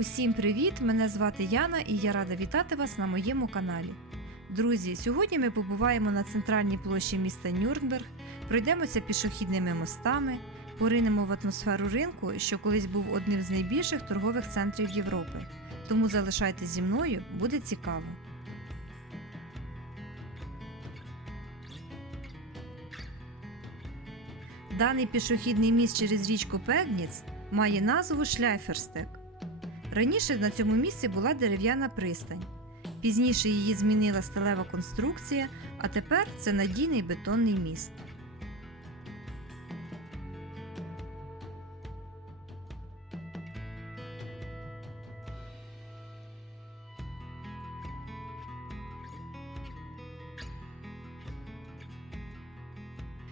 Усім привіт! Мене звати Яна і я рада вітати вас на моєму каналі. Друзі, сьогодні ми побуваємо на центральній площі міста Нюрнберг, пройдемося пішохідними мостами, поринемо в атмосферу ринку, що колись був одним з найбільших торгових центрів Європи. Тому залишайтесь зі мною, буде цікаво. Даний пішохідний міст через річку Пегніц має назву Шляйферстек. Раніше на цьому місці була дерев'яна пристань. Пізніше її змінила сталева конструкція, а тепер це надійний бетонний міст.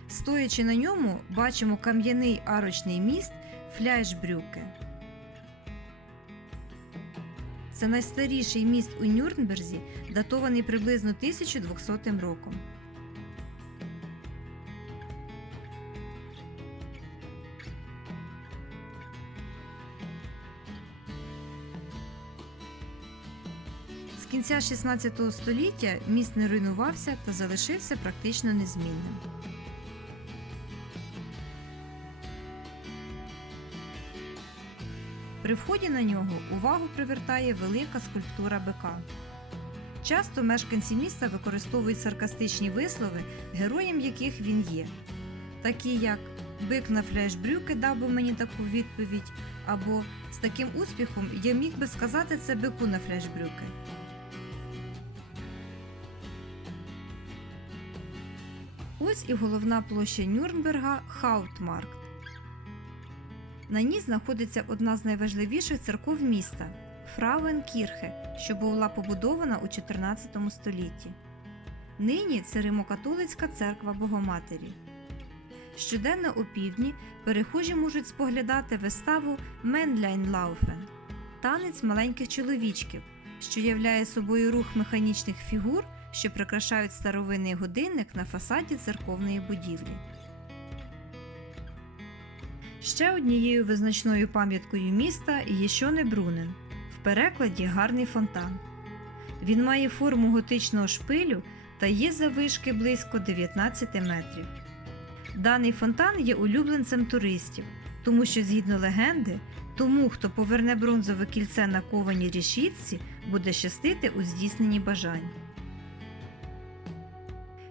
Стоячи на ньому, бачимо кам'яний арочний міст Фляйшбрюке. Це найстаріший міст у Нюрнберзі, датований приблизно 1200 роком. З кінця 16 століття міст не руйнувався та залишився практично незмінним. При вході на нього увагу привертає велика скульптура бика. Часто мешканці міста використовують саркастичні вислови, героєм яких він є, такі як Бик на флешбрюки дав би мені таку відповідь, або з таким успіхом я міг би сказати це бику на флешбрюки. Ось і головна площа Нюрнберга Хаутмаркт. На ній знаходиться одна з найважливіших церков міста Фрауенкірхе, що була побудована у 14 столітті. Нині це Римокатолицька церква Богоматері. Щоденно опівдні перехожі можуть споглядати виставу Менляйнлауфен танець маленьких чоловічків, що являє собою рух механічних фігур, що прикрашають старовинний годинник на фасаді церковної будівлі. Ще однією визначною пам'яткою міста є Щонебрунен, в перекладі гарний фонтан. Він має форму готичного шпилю та є завишки близько 19 метрів. Даний фонтан є улюбленцем туристів, тому що, згідно легенди, тому, хто поверне бронзове кільце на кованій рішітці, буде щастити у здійсненні бажань.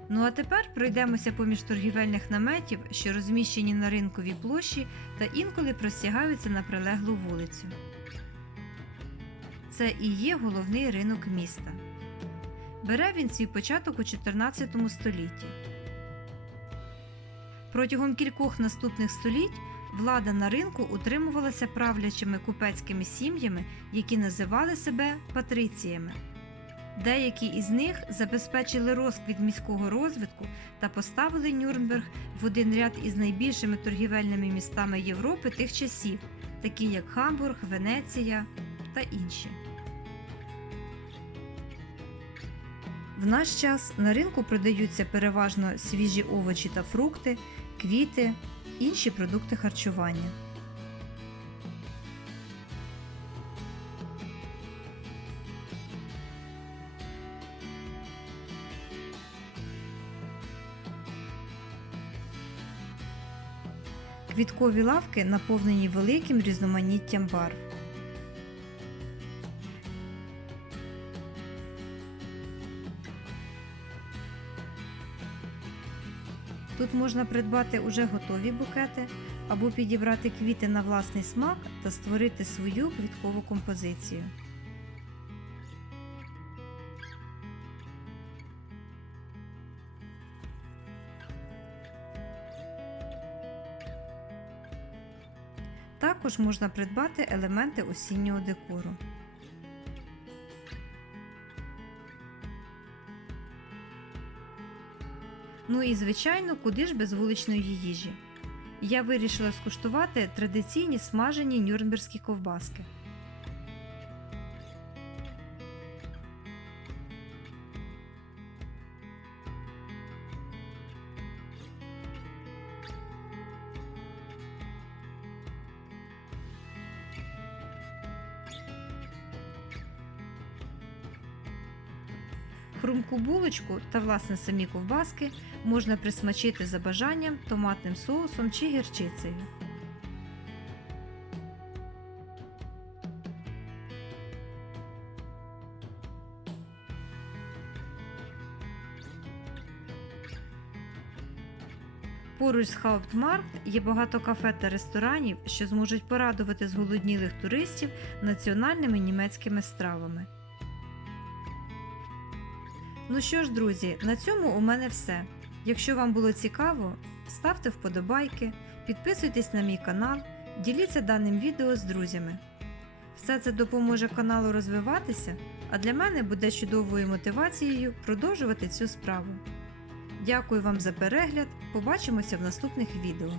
Ну а тепер пройдемося поміж торгівельних наметів, що розміщені на ринковій площі та інколи простягаються на прилеглу вулицю. Це і є головний ринок міста. Бере він свій початок у 14 столітті. Протягом кількох наступних століть влада на ринку утримувалася правлячими купецькими сім'ями, які називали себе патриціями. Деякі із них забезпечили розквіт міського розвитку та поставили Нюрнберг в один ряд із найбільшими торгівельними містами Європи тих часів, такі як Хамбург, Венеція та інші. В наш час на ринку продаються переважно свіжі овочі та фрукти, квіти, інші продукти харчування. Квіткові лавки наповнені великим різноманіттям барв. Тут можна придбати уже готові букети або підібрати квіти на власний смак та створити свою квіткову композицію. Також можна придбати елементи осіннього декору. Ну і звичайно, куди ж без вуличної їжі. Я вирішила скуштувати традиційні смажені нюрнберзькі ковбаски. Хрумку булочку та власне самі ковбаски можна присмачити за бажанням томатним соусом чи гірчицею. Поруч з Хауптмаркт є багато кафе та ресторанів, що зможуть порадувати зголоднілих туристів національними німецькими стравами. Ну що ж, друзі, на цьому у мене все. Якщо вам було цікаво, ставте вподобайки, підписуйтесь на мій канал, діліться даним відео з друзями. Все це допоможе каналу розвиватися, а для мене буде чудовою мотивацією продовжувати цю справу. Дякую вам за перегляд. Побачимося в наступних відео.